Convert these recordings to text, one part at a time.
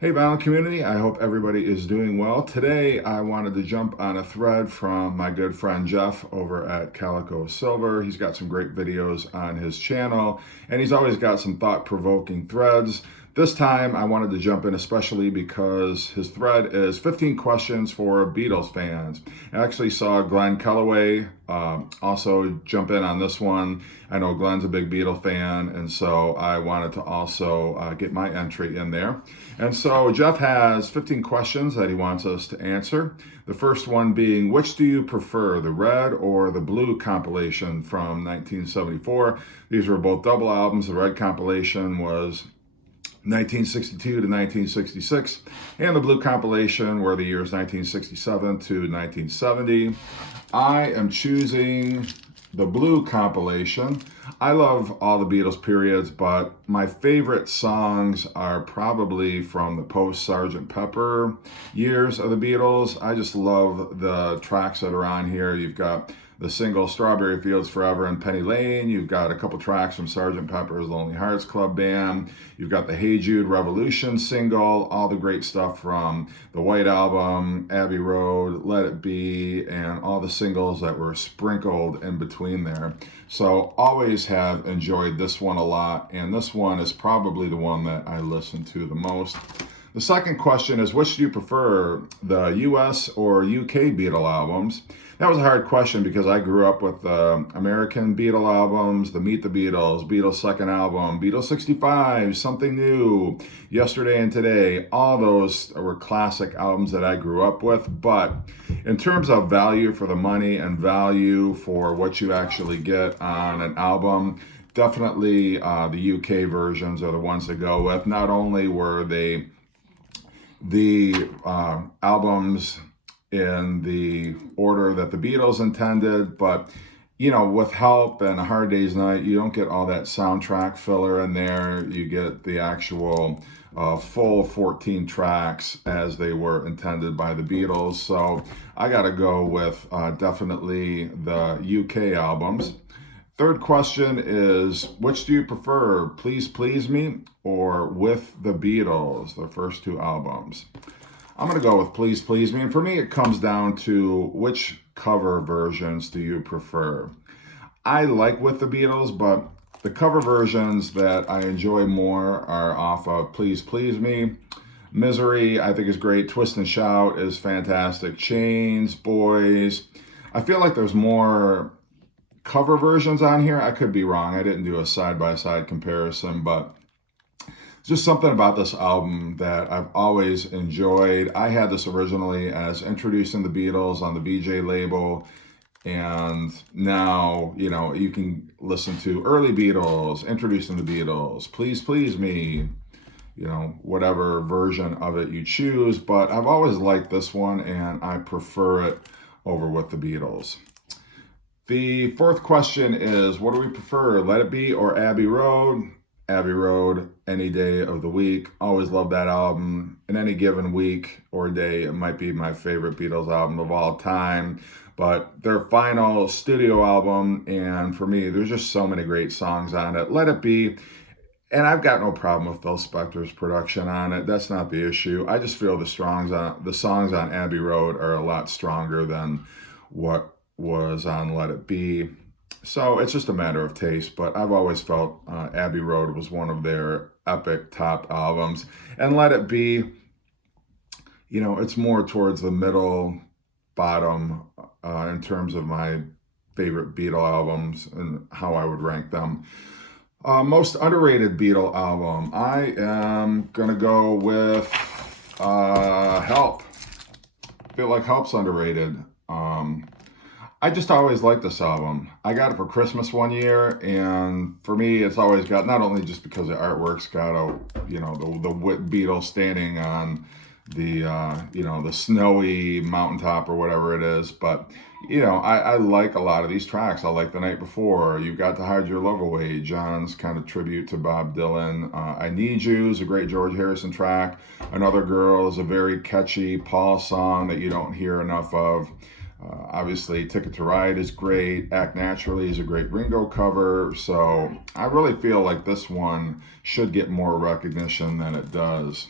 Hey, Violent community, I hope everybody is doing well. Today, I wanted to jump on a thread from my good friend Jeff over at Calico Silver. He's got some great videos on his channel, and he's always got some thought-provoking threads. This time, I wanted to jump in especially because his thread is 15 questions for Beatles fans. I actually saw Glenn Kellaway also jump in on this one. I know Glenn's a big Beatle fan, and so I wanted to also get my entry in there. And so Jeff has 15 questions that he wants us to answer. The first one being, which do you prefer, the red or the blue compilation from 1974? These were both double albums. The red compilation was 1962 to 1966, and the blue compilation were the years 1967 to 1970. I am choosing the blue compilation. I love all the Beatles periods, but my favorite songs are probably from the post Sgt Pepper years of the Beatles. I just love the tracks that are on here. You've got the single Strawberry Fields Forever and Penny Lane. You've got a couple tracks from Sgt Pepper's Lonely Hearts Club Band. You've got the Hey Jude Revolution single, all the great stuff from the White Album, Abbey Road, Let It Be, and all the singles that were sprinkled in between there. So always have enjoyed this one a lot, and this one is probably the one that I listen to the most. The second question is, which do you prefer, the US or UK Beatle albums? That was a hard question because I grew up with the American Beatle albums, the Meet the Beatles, Beatles' second album, Beatles 65, Something New, Yesterday and Today. All those were classic albums that I grew up with. But in terms of value for the money and value for what you actually get on an album, definitely the UK versions are the ones to go with. Not only were they the albums in the order that the Beatles intended, but you know, with Help and A Hard Day's Night, you don't get all that soundtrack filler in there. You get the actual full 14 tracks as they were intended by the Beatles. So I got to go with definitely the UK albums. Third question is, which do you prefer, Please Please Me or With the Beatles, the first two albums? I'm going to go with Please Please Me. And for me, it comes down to which cover versions do you prefer? I like With the Beatles, but the cover versions that I enjoy more are off of Please Please Me. Misery, I think, is great. Twist and Shout is fantastic. Chains, Boys. I feel like there's more cover versions on here. I could be wrong. I didn't do a side-by-side comparison, but just something about this album that I've always enjoyed. I had this originally as Introducing the Beatles on the VJ label, and now, you know, you can listen to early Beatles, Introducing the Beatles, Please Please Me, you know, whatever version of it you choose, but I've always liked this one, and I prefer it over With the Beatles. The fourth question is, what do we prefer, Let It Be or Abbey Road? Abbey Road, any day of the week. Always love that album. In any given week or day, it might be my favorite Beatles album of all time. But their final studio album, and for me, there's just so many great songs on it. Let It Be, and I've got no problem with Phil Spector's production on it. That's not the issue. I just feel the songs on Abbey Road are a lot stronger than what was on Let It Be. So it's just a matter of taste, but I've always felt Abbey Road was one of their epic top albums. And Let It Be, you know, it's more towards the middle bottom in terms of my favorite Beatle albums and how I would rank them. Most underrated Beatle album, I am going to go with Help. I feel like Help's underrated. I just always liked this album. I got it for Christmas one year, and for me, it's always got, not only just because the artwork's got a, you know, the Beatles standing on the, you know, the snowy mountaintop or whatever it is, but, you know, I like a lot of these tracks. I like The Night Before. You've got To Hide Your Love Away, John's kind of tribute to Bob Dylan. I Need You is a great George Harrison track. Another Girl is a very catchy Paul song that you don't hear enough of. Obviously, Ticket to Ride is great. Act Naturally is a great Ringo cover. So I really feel like this one should get more recognition than it does.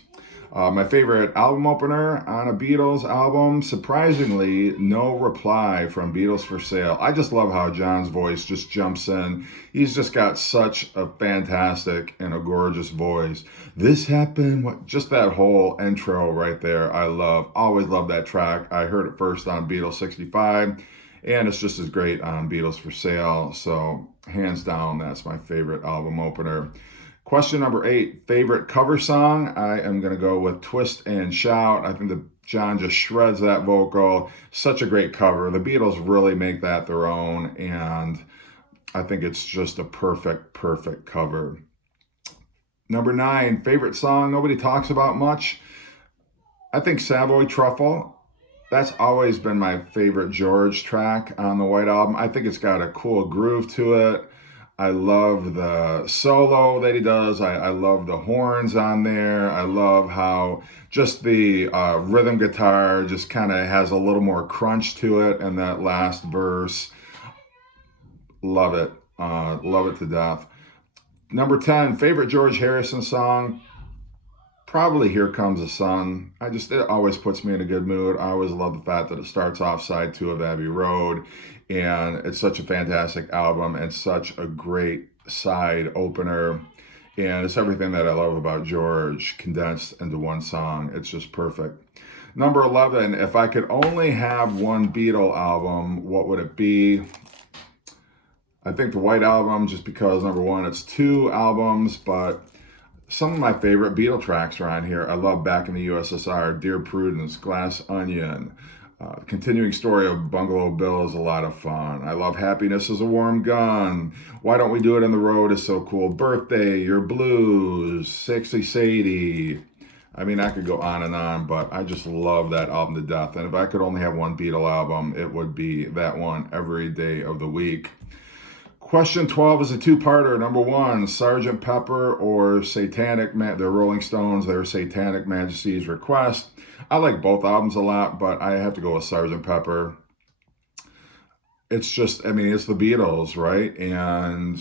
My favorite album opener on a Beatles album, surprisingly, No Reply from Beatles for Sale. I just love how John's voice just jumps in. He's just got such a fantastic and a gorgeous voice. This happened, just that whole intro right there, I love. Always love that track. I heard it first on Beatles 65, and it's just as great on Beatles for Sale. So hands down, that's my favorite album opener. Question number 8, favorite cover song. I am going to go with Twist and Shout. I think that John just shreds that vocal. Such a great cover. The Beatles really make that their own, and I think it's just a perfect cover. Number 9, favorite song nobody talks about much. I think Savoy Truffle. That's always been my favorite George track on the White Album. I think it's got a cool groove to it. I love the solo that he does. I love the horns on there. I love how just the rhythm guitar just kind of has a little more crunch to it in that last verse. Love it. Love it to death. Number 10, favorite George Harrison song. Probably Here Comes the Sun. It always puts me in a good mood. I always love the fact that it starts off side 2 of Abbey Road, and it's such a fantastic album and such a great side opener. And it's everything that I love about George condensed into one song. It's just perfect. Number 11, if I could only have one Beatle album, what would it be? I think the White Album, just because, number 1, it's 2 albums, but some of my favorite Beatle tracks are on here. I love Back in the USSR, Dear Prudence, Glass Onion. Continuing Story of Bungalow Bill is a lot of fun. I love Happiness is a Warm Gun. Why Don't We Do It on the Road is so cool. Birthday, Your Blues, Sexy Sadie. I mean, I could go on, but I just love that album to death. And if I could only have one Beatle album, it would be that one every day of the week. Question 12 is a two-parter. Number 1, Sgt Pepper or Satanic, the Rolling Stones, their Satanic Majesty's Request. I like both albums a lot, but I have to go with Sgt Pepper. It's just, it's the Beatles, right? And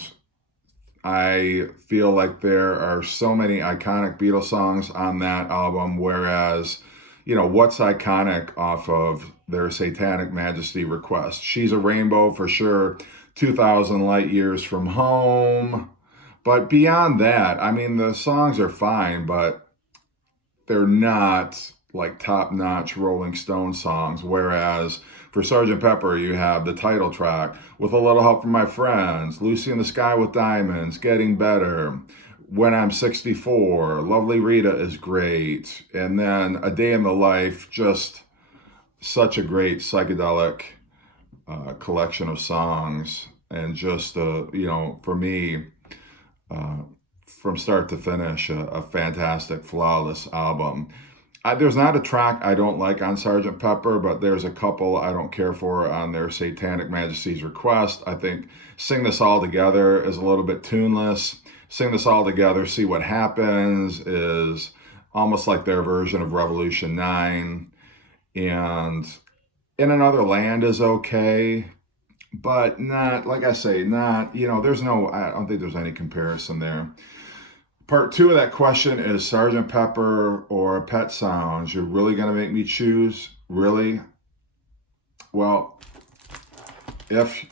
I feel like there are so many iconic Beatles songs on that album, whereas, what's iconic off of their Satanic Majesty Request? She's a Rainbow for sure. 2,000 Light Years from Home. But beyond that, the songs are fine, but they're not like top-notch Rolling Stone songs. Whereas for Sgt. Pepper, you have the title track, With a Little Help from My Friends, Lucy in the Sky with Diamonds, Getting Better, When I'm 64, Lovely Rita is great. And then A Day in the Life, just such a great psychedelic collection of songs, and just for me, from start to finish, a fantastic, flawless album. There's not a track I don't like on Sgt. Pepper, but there's a couple I don't care for on their Satanic Majesty's Request. I think Sing This All Together is a little bit tuneless. Sing This All Together, See What Happens is almost like their version of Revolution 9, and In Another Land is okay, but not, like I say, not, I don't think there's any comparison there. Part 2 of that question is Sgt. Pepper or Pet Sounds. You're really going to make me choose? Really? Well, if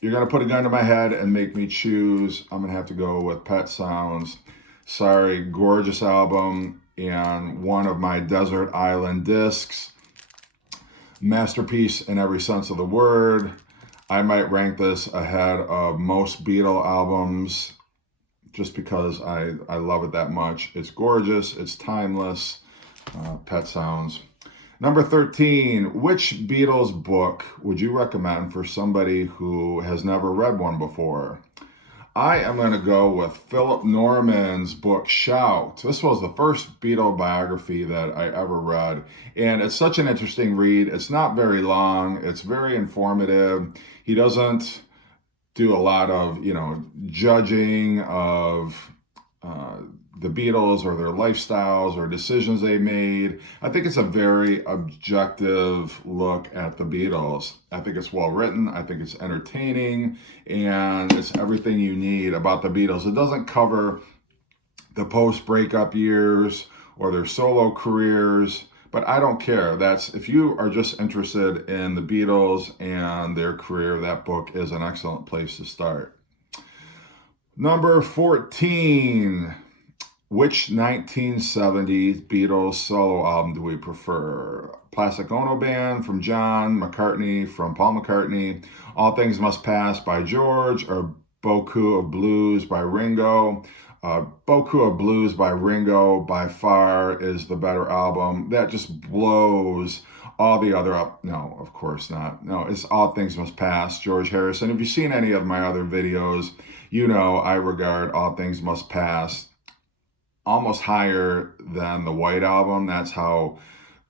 you're going to put a gun to my head and make me choose, I'm going to have to go with Pet Sounds. Sorry, gorgeous album, and one of my desert island discs. Masterpiece in every sense of the word. I might rank this ahead of most Beatle albums just because I love it that much. It's gorgeous. It's timeless. Pet Sounds. Number 13, which Beatles book would you recommend for somebody who has never read one before? I am going to go with Philip Norman's book, Shout. This was the first Beatle biography that I ever read, and it's such an interesting read. It's not very long. It's very informative. He doesn't do a lot of, judging of the Beatles or their lifestyles or decisions they made. I think it's a very objective look at the Beatles. I think it's well written. I think it's entertaining, and it's everything you need about the Beatles. It doesn't cover the post-breakup years or their solo careers, but I don't care. If you are just interested in the Beatles and their career, that book is an excellent place to start. Number 14. Which 1970s Beatles solo album do we prefer? Plastic Ono Band from John, McCartney from Paul McCartney, All Things Must Pass by George, or Beaucoup of Blues by Ringo? Beaucoup of Blues by Ringo by far is the better album. That just blows all the other up. No, of course not. No, it's All Things Must Pass, George Harrison. If you've seen any of my other videos, you know I regard All Things Must Pass almost higher than the White Album. That's how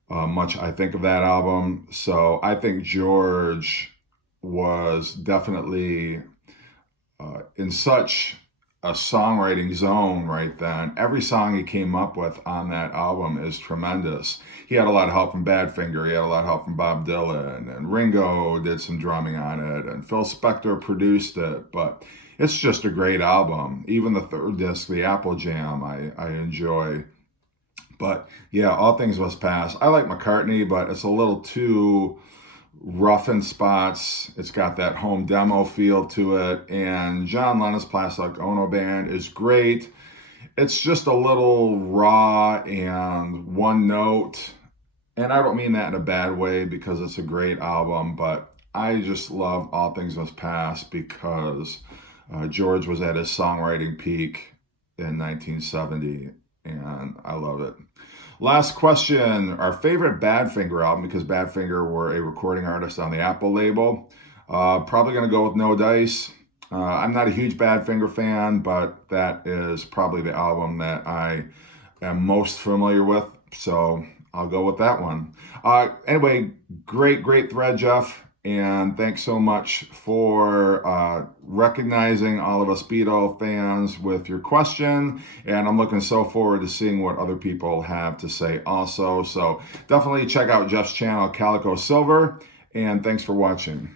much I think of that album. So I think George was definitely in such a songwriting zone right then. Every song he came up with on that album is tremendous. He had a lot of help from Badfinger. He had a lot of help from Bob Dylan, and Ringo did some drumming on it, and Phil Spector produced it. But it's just a great album. Even the third disc, the Apple Jam, I enjoy. But yeah, All Things Must Pass. I like McCartney, but it's a little too rough in spots. It's got that home demo feel to it. And John Lennon's Plastic Ono Band is great. It's just a little raw and one note. And I don't mean that in a bad way, because it's a great album, but I just love All Things Must Pass because George was at his songwriting peak in 1970, and I love it. Last question, our favorite Badfinger album, because Badfinger were a recording artist on the Apple label. Probably going to go with No Dice. I'm not a huge Badfinger fan, but that is probably the album that I am most familiar with, so I'll go with that one. Anyway, great thread, Jeff. And thanks so much for recognizing all of us Beatle fans with your question. And I'm looking so forward to seeing what other people have to say also. So definitely check out Jeff's channel, Calico Silver. And thanks for watching.